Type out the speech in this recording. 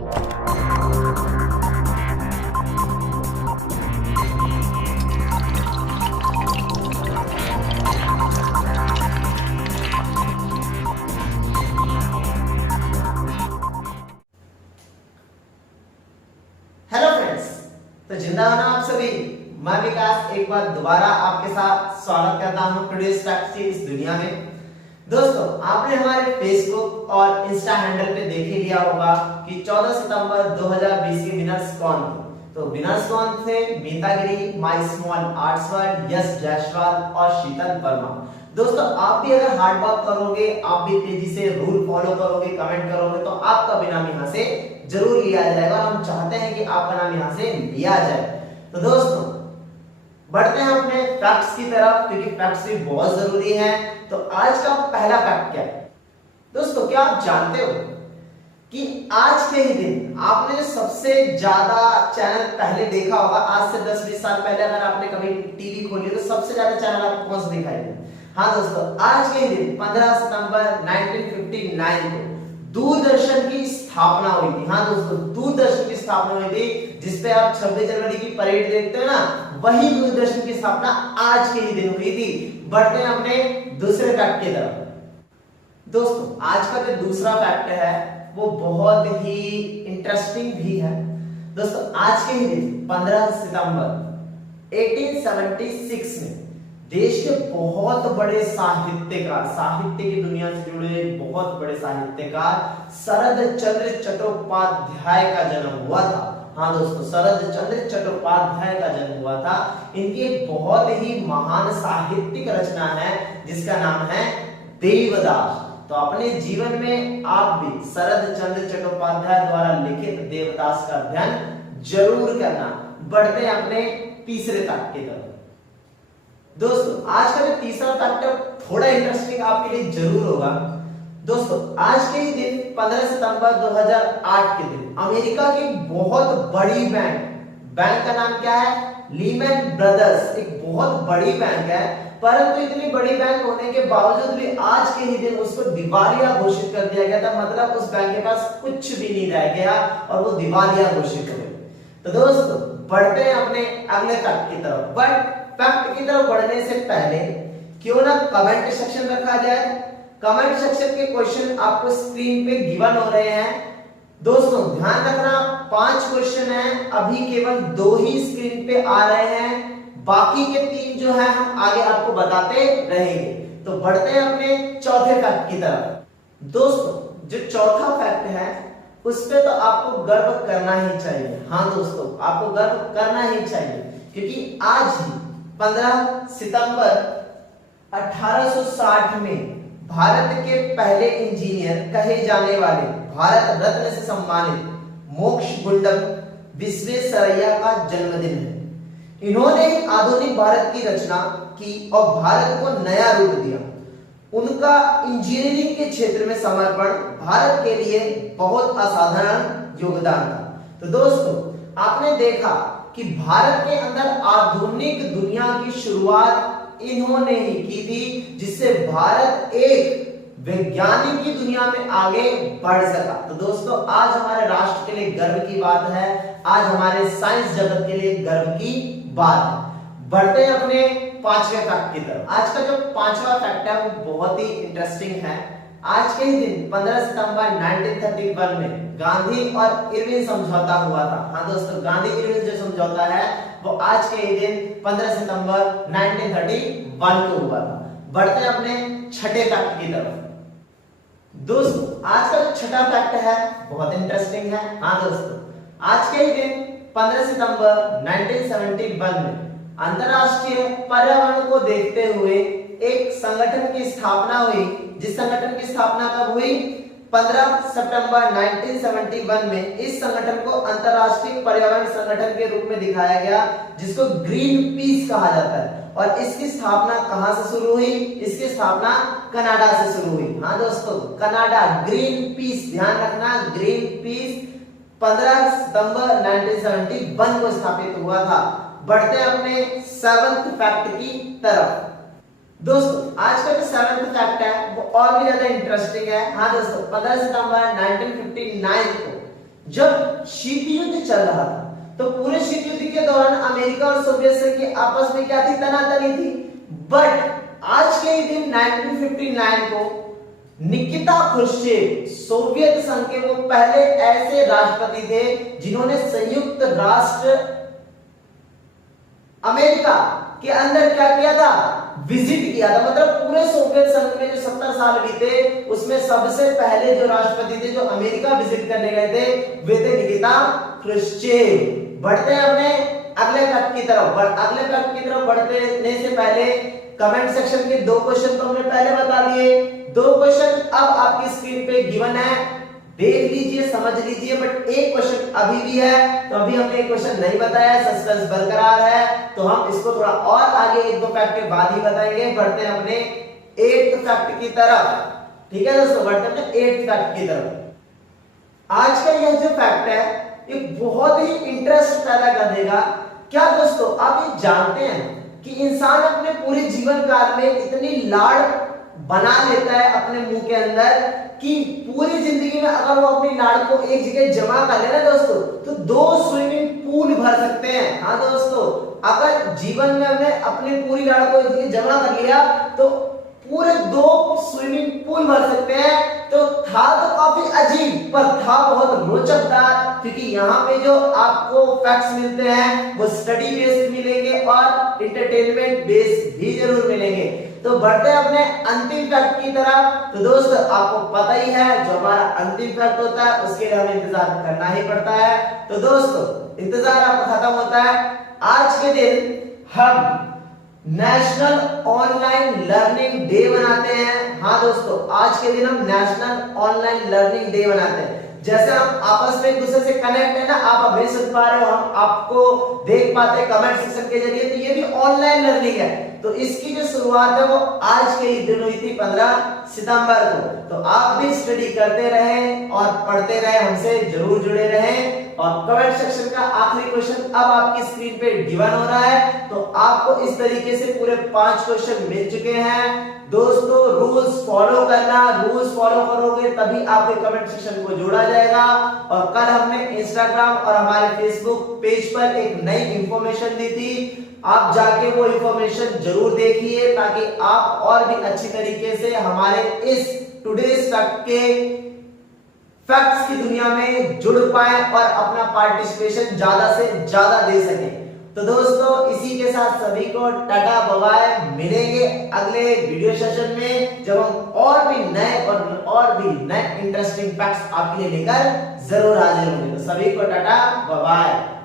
Hello friends, तो जिंदा हो ना आप सभी। मैं विकास एक बार दोबारा आपके साथ स्वागत करता हूं टुडेस फैक्ट्स की इस दुनिया में। दोस्तों, आपने हमारे फेसबुक और इंस्टा हैंडल पे देख ही लिया होगा कि 14 सितंबर 2020 के विनर्स कौन थे। तो विनर्स कौन थे? मीता गिरी, माई स्मॉल आर्ट्स वर्ल्ड, यश जायसवाल और शीतल वर्मा। दोस्तों, आप भी अगर हार्ड वर्क करोगे, आप भी तेजी से रूल फॉलो करोगे, कमेंट करोगे, तो आपका भी नाम यहाँ से जरूर लिया जाएगा और हम चाहते हैं कि आपका नाम यहाँ से लिया जाए। तो दोस्तों, बढ़ते हैं अपने फैक्ट्स की तरफ, क्योंकि फैक्ट्स भी बहुत जरूरी है। तो आज का पहला फैक्ट क्या है? दोस्तों, क्या आप जानते हो कि आज के ही दिन आपने जो सबसे ज्यादा चैनल पहले देखा होगा, आज से 10-20 साल पहले अगर आपने कभी टीवी खोली तो सबसे ज्यादा चैनल आपको कौन सा दिखाई दे? हाँ दोस्तों, आज के ही दिन 15 सितंबर 1959 को दूरदर्शन की स्थापना हुई थी। हाँ दोस्तों, दूरदर्शन की स्थापना हुई थी, जिसपे आप 26 जनवरी की परेड देखते हो ना, वही दूरदर्शन की स्थापना आज के ही दिन हुई थी। बढ़ते हैं अपने दूसरे फैक्ट की तरफ। दोस्तों, आज का जो दूसरा फैक्ट है वो बहुत ही इंटरेस्टिंग भी है। दोस्तों, आज के ही दिन 15 सितंबर 1876 में देश के बहुत बड़े साहित्यकार, साहित्य की दुनिया से जुड़े बहुत बड़े साहित्यकार शरद चंद्र चट्टोपाध्याय का जन्म हुआ था। हाँ दोस्तों, शरद चंद्र चट्टोपाध्याय का जन्म हुआ था। इनकी एक बहुत ही महान साहित्यिक रचना है जिसका नाम है देवदास। तो अपने जीवन में आप भी शरद चंद्र चट्टोपाध्याय द्वारा लिखित देवदास का अध्ययन जरूर करना। बढ़ते हैं अपने तीसरे फैक्ट की तरफ। दोस्तों, आज का जो तीसरा फैक्ट थोड़ा इंटरेस्टिंग आपके लिए जरूर होगा। दोस्तों, आज के ही दिन 15 सितंबर 2008 के दिन अमेरिका की बहुत बड़ी बैंक का नाम क्या है? Lehmann brothers. एक बहुत बड़ी बैंक है, परंतु इतनी बड़ी बैंक होने के बावजूद भी आज के ही दिन उसको दिवालिया घोषित कर दिया गया था। मतलब उस बैंक के पास कुछ भी नहीं रह गया और वो दिवालिया घोषित हो गई। तो दोस्तों, बढ़ते हैं अपने अगले फैक्ट की तरफ। बट फैक्ट की तरफ बढ़ने से पहले क्यों ना कमेंट सेक्शन रखा जाए। कमेंट सेक्शन के क्वेश्चन आपको स्क्रीन पे गिवन हो रहे हैं। दोस्तों, ध्यान रखना, 5 क्वेश्चन हैं, अभी केवल 2 ही स्क्रीन पे आ रहे हैं, बाकी के 3 जो है हम आगे आपको बताते रहेंगे। तो बढ़ते हैं अपने चौथे फैक्ट की तरफ। दोस्तों, जो चौथा फैक्ट है उस पे तो आपको गर्व करना ही चाहिए। हाँ दोस्तों, आपको गर्व करना ही चाहिए, क्योंकि आज ही 15 सितंबर 1860 में भारत के पहले इंजीनियर कहे जाने वाले, भारत रत्न से सम्मानित मोक्षगुंडम विश्वेश्वरैया का जन्मदिन है। इन्होंने आधुनिक भारत की रचना की और भारत को नया रूप दिया। उनका इंजीनियरिंग के क्षेत्र में समर्पण भारत के लिए बहुत असाधारण योगदान था। तो दोस्तों, आपने देखा कि भारत के अंदर आधुनिक दुनिया की शुरुआत इन्होंने ही की थी, जिससे भारत एक वैज्ञानिक की दुनिया में आगे बढ़ सका। तो दोस्तों, आज हमारे राष्ट्र के लिए गर्व की बात है, आज हमारे साइंस जगत के लिए गर्व की बात है। बढ़ते हैं अपने 5वें फैक्ट की तरफ। आज का जो 5वां फैक्ट है वो बहुत ही इंटरेस्टिंग है। आज के ही दिन 15 सितंबर 1931 में गांधी और इरविन समझौता हुआ था। हाँ दोस्तों, गांधी इरविन जो समझौता है वो आज के ही दिन 15 सितंबर 1931 को हुआ था। बढ़ते हैं अपने छठे फैक्ट की तरफ। दोस्तों, आज का जो छठा फैक्ट है बहुत इंटरेस्टिंग है। हाँ दोस्तों, आज के ही दिन 15 सितंबर 1971 में अंतरराष्ट्रीय पर्यावरण को देखते हुए एक संगठन की स्थापना हुई, जिस संगठन की स्थापना कब हुई? 15 सितंबर 1971 में। इस संगठन को अंतरराष्ट्रीय पर्यावरण संगठन के रूप में दिखाया गया, जिसको ग्रीन पीस कहा जाता है। और इसकी स्थापना कहां से शुरू हुई? इसकी स्थापना कनाडा से शुरू हुई। हाँ दोस्तों, कनाडा, ग्रीन पीस, ध्यान रखना, ग्रीन पीस 15 सितंबर 1971 को स्थापित हुआ था। बढ़ते हैं अपने 7th फैक्ट की तरफ। दोस्तों, आज का जो 7th फैक्ट है वो और भी ज्यादा इंटरेस्टिंग है। हाँ दोस्तों, 15 सितंबर 1959 को जब शीत युद्ध चल रहा था, तो पूरे शीत युद्ध के दौरान अमेरिका और सोवियत संघ की आपस में क्या थी, तनातनी थी। बट आज के ही दिन 1959 को निकिता क्रुश्चेव, सोवियत संघ के वो पहले ऐसे राष्ट्रपति थे जिन्होंने संयुक्त राष्ट्र अमेरिका के अंदर क्या किया था, विजिट किया था। मतलब पूरे सोवियत संघ में जो 70 साल बीते, उसमें सबसे पहले जो राष्ट्रपति थे जो अमेरिका विजिट करने गए थे, वे थे निकिता क्रुश्चेव। बढ़ते हैं अपने अगले फैक्ट की तरफ। अगले फैक्ट की तरफ बढ़ने से पहले कमेंट सेक्शन के 2 क्वेश्चन तो हमने पहले बता दिए, 2 क्वेश्चन अब आपकी स्क्रीन पे गिवन है, देख लीजिए, समझ लीजिए। बट एक क्वेश्चन अभी भी है, तो अभी हमने एक क्वेश्चन नहीं बताया, सस्पेंस बरकरार है, तो हम इसको थोड़ा और आगे 1-2 फैक्ट के बाद ही बताएंगे। बढ़ते हैं अपने 8th फैक्ट की तरफ। ठीक है दोस्तों, बढ़ते हैं अपने 8th फैक्ट की तरफ। आज का यह जो फैक्ट है, ये बहुत ही इंटरेस्ट पैदा कर देगा। क्या दोस्तों, आप ये जानते हैं कि इंसान अपने पूरे जीवन काल में इतनी लाड़ बना लेता है अपने मुंह के अंदर कि पूरी जिंदगी में अगर वो अपनी लाड़ को एक जगह जमा कर ले ना दोस्तों, तो 2 स्विमिंग पूल भर सकते हैं। हाँ दोस्तों, अगर जीवन में हमने अपनी पूरी लाड़ को एक जगह जमा कर लिया तो पूरे 2 स्विमिंग पूल भर सकते हैं। तो था तो काफी अजीब, पर था बहुत रोचकदार, क्योंकि यहाँ पे जो आपको फैक्ट्स मिलते हैं वो स्टडी बेस्ड मिलेंगे और इंटरटेनमेंट बेस्ड भी जरूर मिलेंगे। तो बढ़ते हैं अपने अंतिम फैक्ट की तरफ। तो दोस्तों, आपको पता ही है जो हमारा अंतिम फैक्ट होता है उसके लिए हमें इंतजार करना ही पड़ता है। तो दोस्तों, इंतजार आपका खत्म होता है। आज के दिन हम नेशनल ऑनलाइन लर्निंग डे मनाते हैं। हाँ दोस्तों, आज के दिन हम नेशनल ऑनलाइन लर्निंग डे मनाते हैं। जैसे हम आपस में एक दूसरे से कनेक्ट है ना, आप अभी सुन पा रहे हो, हम आपको देख पाते हैं कमेंट सेक्शन के जरिए, तो ये भी ऑनलाइन लर्निंग है। तो इसकी जो शुरुआत है वो आज के ही दिन हुई थी, 15 सितंबर को। तो आप भी स्टडी करते रहें और पढ़ते रहें, हमसे जरूर जुड़े रहें। और कमेंट सेक्शन का आखिरी क्वेश्चन अब आपकी स्क्रीन पे गिवन हो रहा है। तो आपको इस तरीके से पूरे 5 क्वेश्चन मिल चुके हैं। दोस्तों, रूल्स फॉलो करना, रूल्स फॉलो करोगे तभी आपके कमेंट सेक्शन को जोड़ा जाएगा। और कल हमने इंस्टाग्राम और हमारे फेसबुक पेज पर एक नई इंफॉर्मेशन दी थी, आप जाके वो इंफॉर्मेशन जरूर देखिए ताकि आप और भी अच्छी तरीके से हमारे इस टुडेस फैक्ट के फैक्ट्स की दुनिया में जुड़ पाए और अपना पार्टिसिपेशन ज्यादा से ज्यादा दे सकें। तो दोस्तों, इसी के साथ सभी को टाटा बाय बाय। मिलेंगे अगले वीडियो सेशन में, जब हम और भी नए इंटरेस्टिंग फैक्ट्स आपके लिए लेकर जरूर हाजिर होंगे। तो सभी को टाटा बाय बाय।